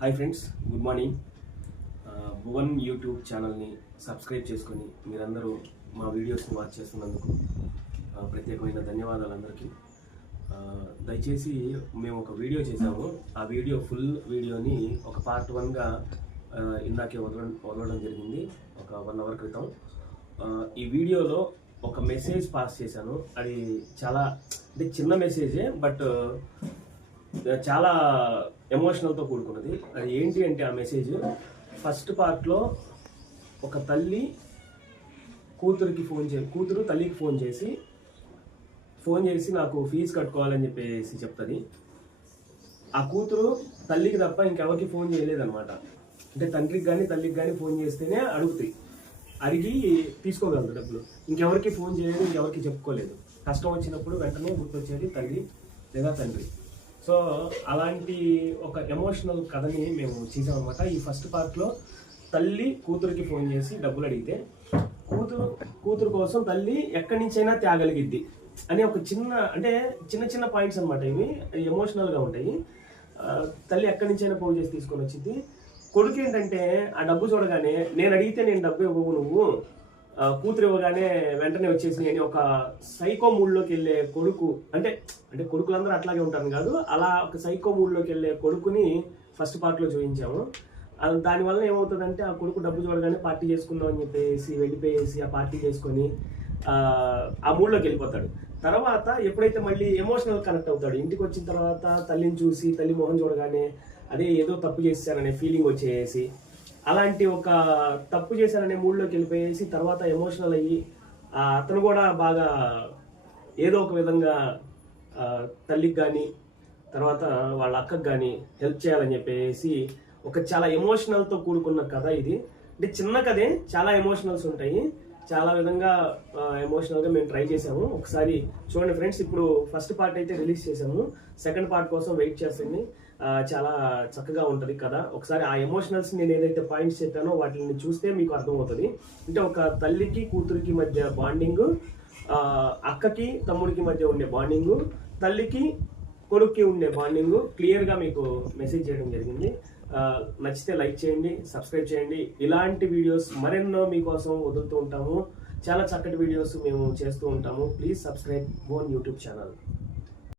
Hi friends, good morning. Bhuvan YouTube ఛానల్ని subscribe చేసుకొని మీరందరూ మా వీడియోస్ని వాచ్ చేస్తున్నందుకు ప్రత్యేకమైన ధన్యవాదాలు అందరికీ. దయచేసి మేము ఒక వీడియో చేసాము. ఆ వీడియో ఫుల్ వీడియోని ఒక పార్ట్ 1గా ఇందాకే వదలడం జరిగింది ఒక 1 అవర్ క్రితం. ఈ వీడియోలో ఒక మెసేజ్ పాస్ చేశాను. అది చాలా అంటే చిన్న మెసేజే, బట్ చాలా ఎమోషనల్తో కూడుకున్నది. అది ఏంటి అంటే ఆ మెసేజ్ ఫస్ట్ పార్ట్లో ఒక తల్లి కూతురు తల్లికి ఫోన్ చేసి నాకు ఫీజు కట్టుకోవాలని చెప్పేసి చెప్తుంది. ఆ కూతురు తల్లికి తప్ప ఇంకెవరికి ఫోన్ చేయలేదన్నమాట. అంటే తండ్రికి కానీ తల్లికి కానీ ఫోన్ చేస్తేనే అడిగి తీసుకోగలదు డబ్బులు. ఇంకెవరికి ఫోన్ చేయలేదు, ఇంకెవరికి చెప్పుకోలేదు. కష్టం వచ్చినప్పుడు వెంటనే గుర్తొచ్చేది తల్లి లేదా తండ్రి. సో అలాంటి ఒక ఎమోషనల్ కథని మేము చేసామన్నమాట. ఈ ఫస్ట్ పార్ట్లో తల్లి కూతురికి ఫోన్ చేసి డబ్బులు అడిగితే కూతురు కోసం తల్లి ఎక్కడి నుంచైనా తేగలిగిద్ది అని ఒక చిన్న పాయింట్స్ అనమాట. ఇవి ఎమోషనల్గా ఉంటాయి. తల్లి ఎక్కడి నుంచైనా ఫోన్ చేసి తీసుకొని వచ్చింది. కొడుకు ఏంటంటే ఆ డబ్బు చూడగానే నేను అడిగితే నేను డబ్బు ఇవ్వవు, నువ్వు కూతురు ఇవ్వగానే వెంటనే వచ్చేసి నేను ఒక సైకో మూడ్లోకి వెళ్ళే కొడుకు, అంటే కొడుకులందరూ అట్లాగే ఉంటారు కాదు, అలా ఒక సైకో మూడ్లోకి వెళ్ళే కొడుకుని ఫస్ట్ పార్ట్లో చూపించాము. దానివల్ల ఏమవుతుందంటే ఆ కొడుకు డబ్బు చూడగానే పార్టీ చేసుకుందాం అని చెప్పేసి వెళ్ళిపోయేసి ఆ పార్టీ చేసుకొని ఆ మూడ్లోకి వెళ్ళిపోతాడు. తర్వాత ఎప్పుడైతే మళ్ళీ ఎమోషనల్ కనెక్ట్ అవుతాడు, ఇంటికి వచ్చిన తర్వాత తల్లిని చూసి తల్లి మొహం చూడగానే అదే ఏదో తప్పు చేశారనే ఫీలింగ్ వచ్చేసి అలాంటి ఒక తప్పు చేశారనే మూడ్లోకి వెళ్ళిపోయేసి తర్వాత ఎమోషనల్ అయ్యి అతను కూడా బాగా ఏదో ఒక విధంగా తల్లికి కానీ తర్వాత వాళ్ళ అక్కకి కానీ హెల్ప్ చేయాలని చెప్పేసి ఒక చాలా ఎమోషనల్తో కూడుకున్న కథ ఇది. అంటే చిన్న కథే, చాలా ఎమోషనల్స్ ఉంటాయి. చాలా విధంగా ఎమోషనల్గా మేము ట్రై చేసాము. ఒకసారి చూడండి ఫ్రెండ్స్. ఇప్పుడు ఫస్ట్ పార్ట్ అయితే రిలీజ్ చేసాము, సెకండ్ పార్ట్ కోసం వెయిట్ చేస్తుంది. చాలా చక్కగా ఉంటుంది కదా. ఒకసారి ఆ ఎమోషనల్స్ నేను ఏదైతే పాయింట్స్ చెప్పానో వాటిని చూస్తే మీకు అర్థమవుతుంది. అంటే ఒక తల్లికి కూతురికి మధ్య బాండింగ్, అక్కకి తమ్ముడికి మధ్య ఉండే బాండింగ్, తల్లికి కొడుక్కి ఉండే బాండింగ్ క్లియర్గా మీకు మెసేజ్ చేయడం జరిగింది. నచ్చితే లైక్ చేయండి, సబ్స్క్రైబ్ చేయండి. ఇలాంటి వీడియోస్ మరెన్నో మీకోసం వదులుతూ ఉంటాము. చాలా చక్కటి వీడియోస్ మేము చేస్తూ ఉంటాము. Please subscribe Bhuvan YouTube channel.